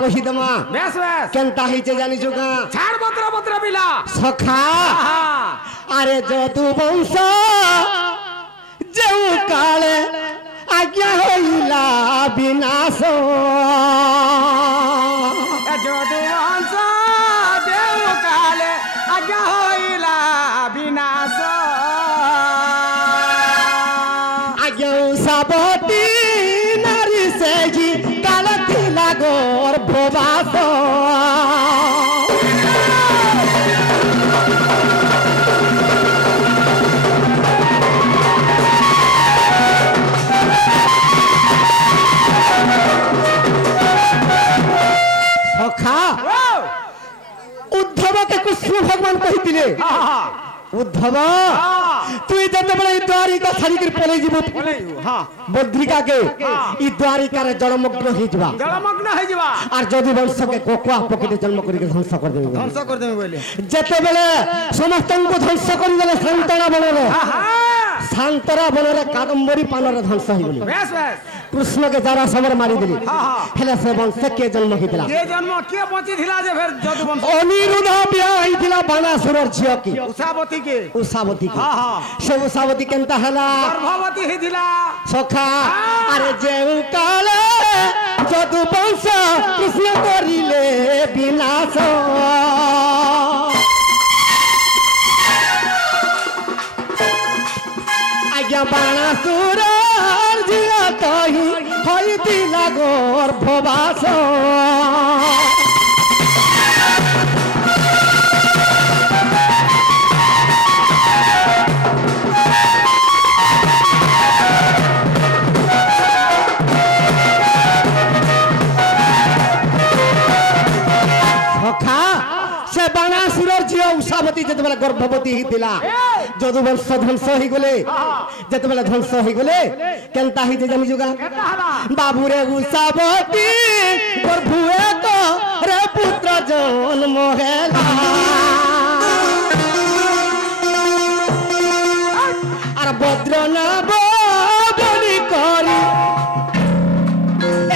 কহিদমা বেশ বেশ কেনতা হইছে জানিছো কা ছাড় বত্র বত্র বিলা সখা আরে যদু বংশ যেউ কালে আজ্ঞা হইলা বিনাশ যদু বংশ দেউ কালে আজ্ঞা হইলা বিনাশ আজ্ঞা সাবতী নারী সেজি কাল থিলা গর্ভবাস সখা উদ্ধব কে কৃষ্ণ ভগবান কহিলে উদ্ধব তুই যেতবে দ্বারিকা ছাড়িকি পলাই যাব বদ্রিকা কে ই দ্বারিকার জলমগ্ন হয়ে যা জলমগ্ন হয়ে যাবা আর যদি বংশকে কোকুয়া পকেটে জন্ম করি ধ্বংস করে দেবে ধ্বংস করে দেবে বলে যেতবে সমস্তଙ୍କୁ ধ্বংস করে দেলে শান্তরা বনরে শান্তরা বনরে কাদম্বরী পানরে ধ্বংস হয়ে গেল বেশ বেশ কৃষ্ণকে যারা সমর মারি দিলি হেলে সে বংশে কে জন্ম হইতিলা কে জন্ম কে বঞ্চিଥିଲା যে ফের যদু বংশ অনিরুদ্ধ বিয়া হইতিলা বানাসুরর ঝিও কি উষাবতী কে উষাবতী কি সে উষাবতী কেনতা হলা গর্ভবতী হইতিলা সখা আরে যেউ কালে যদু বংশ কৃষ্ণ করিলে বিনাশ আজ্ঞা বানাসুরর ঝিও কহি হইতিলা গর্ভবাস से बाणासुरर झियो उषावती जेतबेला गर्भवती हितिला যদুবংশ ধ্বংস হই গলে যেতবেলা ধ্বংস হই গলে কেনতা হইতে জানি যোগা বাবুরে উষাবতী গর্ভুয়ে তো রে পুত্র জন্ম হেলা আর বদ্রনাভ বলি করি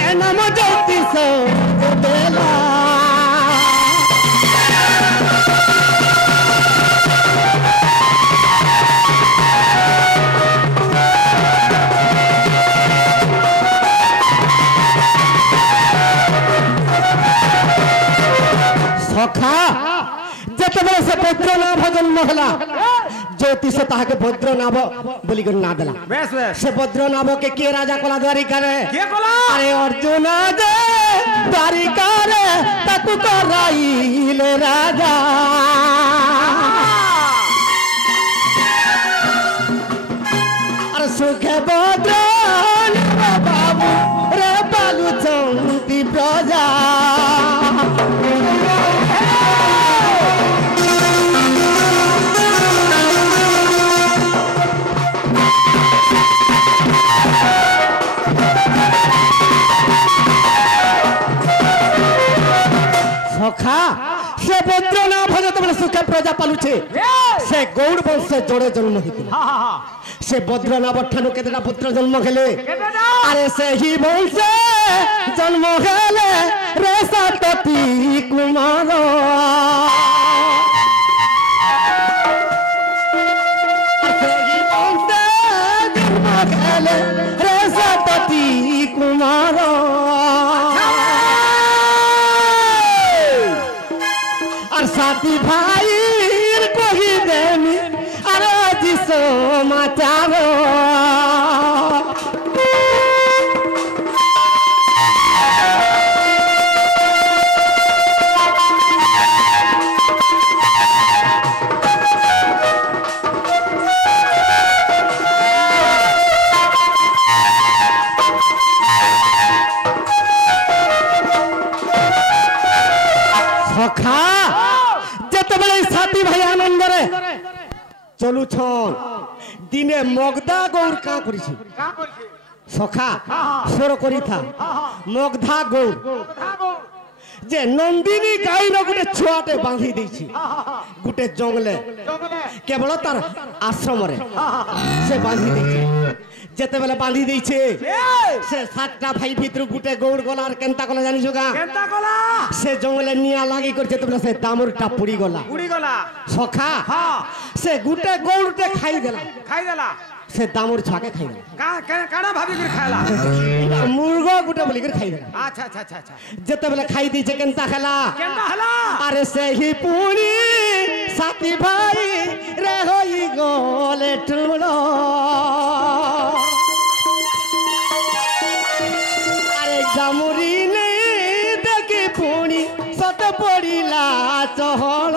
এ নাম জ্যোতিষ দেলা सखा जेतबे से भद्रनाभ जन्म हला ज्योतिष ताके भद्रनाभ बोली कर ना देला बेस बेस से भद्रनाभ के राजा कला द्वारिका रे के कला अरे अर्जुन दे द्वारिका रे ताकू कराइले राजा अरे सुखे भद्रनाभ बाबू रे बालू चंदी प्रजा सखा से भद्रनाभ जेतबेले सुखे प्रजा पालुछे से गौड़ वंश जोड़े जन्म हितिला से भद्रनाभ ठानु केतेटा पुत्र जन्म हेले अरे से ही वंश जन्म हेले रे सतती कुमार से ही वंश जन्म हेले रे सतती कुमार साथी भाई कोही देमी अरे जिसो समाचारो सखा साथी भाई आनंद रे चलू छन दिने मगधा गौर का करिछि सखा सोर करी था मगधा गौर যে নন্দিনী গাইর গোটে ছুয়াটে বাঁধি দিয়েছি গোটে জঙ্গলে কেবল তার আশ্রমরে সে বাঁধি দিয়েছে যেতেবেলে বাঁধি দিয়েছে সে 7টা ভাই ভিতর গোটে গৌড় গলা আর কেনতা কলা জানিছ গা কেনতা কলা সে জঙ্গলে নিয়া লাগি করে যেতেবেলে সে দামুরটা পুড়ি গলা সখা সে গোটে গৌড়তে খাই দেলা সে দামুর ছাকে খাই দেলা কানা ভাবি করে খাইলা মুরগ গোটে বলি করে খাই দেলা আচ্ছা আচ্ছা আচ্ছা আচ্ছা যেতেবেলে খাই দিয়েছে কেনতা খেলা কেনতা হলা আরে সেই পুরি সাথী ভাই রে হই গলে টুলো আরে জামুরি নেই দেখি পুনি সত পড়িলা চহল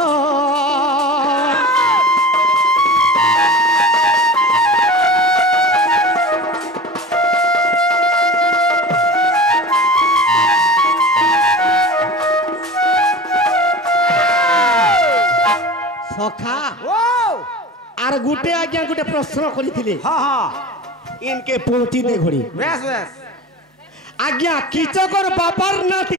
সখা আর গুটে আজ্ঞা গুটে প্রশ্ন করিଥିଲେ ইনকে পৌঁছি দে ঘড়ি বেশ বেশ আজ্ঞা কিচকর বাপার নাতি